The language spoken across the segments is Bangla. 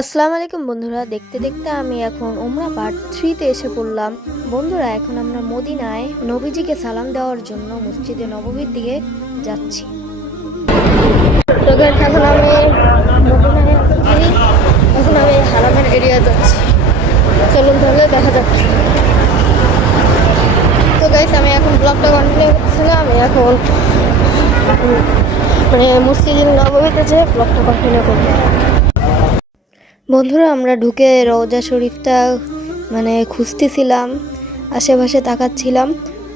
আসসালামু আলাইকুম বন্ধুরা, দেখতে দেখতে আমি এখন উমরা পার্ট 3 তে এসে পড়লাম। বন্ধুরা, এখন আমরা মদিনায় নবীজিকে সালাম দেওয়ার জন্য মসজিদে নববীর দিকে যাচ্ছি। তো গাইস, এখন আমি মদিনায় আছি। এখন আমি হারামের এরিয়া যাচ্ছি। চলুন তাহলে দেখা যাক। তো গাইস, আমি এখন ব্লগটা কন্টিনিউ করছিলাম। আমি এখন মসজিদে নববীতে যে ব্লগটা কন্টিনিউ করবো। বন্ধুরা, আমরা ঢুকে রওজা শরীফটা খুঁজতেছিলাম, আশেপাশে তাকাচ্ছিলাম।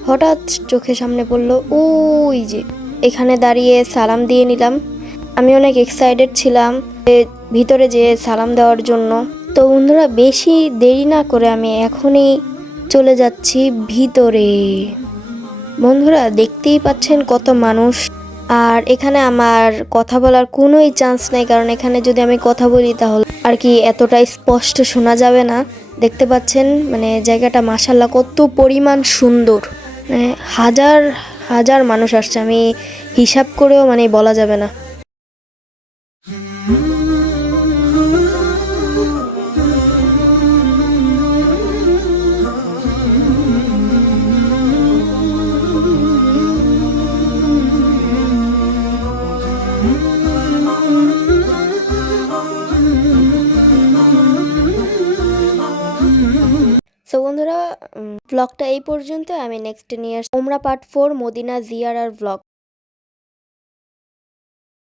হঠাৎ চোখের সামনে পড়লো ওই যে, এখানে দাঁড়িয়ে সালাম দিয়ে নিলাম। আমি অনেক এক্সাইটেড ছিলাম ভিতরে যেয়ে সালাম দেওয়ার জন্য। তো বন্ধুরা, বেশি দেরি না করে আমি এখনই চলে যাচ্ছি ভিতরে। বন্ধুরা, দেখতেই পাচ্ছেন কত মানুষ। আর এখানে আমার কথা বলার কোনোই চান্স নেই, কারণ এখানে যদি আমি কথা বলি তাহলে আর কি এতটা স্পষ্ট শোনা যাবে না। দেখতে পাচ্ছেন জায়গাটা মাশাআল্লাহ কত পরিমাণ সুন্দর। হাজার হাজার মানুষ আসছে, আমি হিসাব করেও বলা যাবে না। সো বন্ধুরা, ব্লগটা এই পর্যন্ত। আমি নেক্সট নিয়ে আসছি উমরা পার্ট 4 মদিনা জিয়ারার ব্লগ।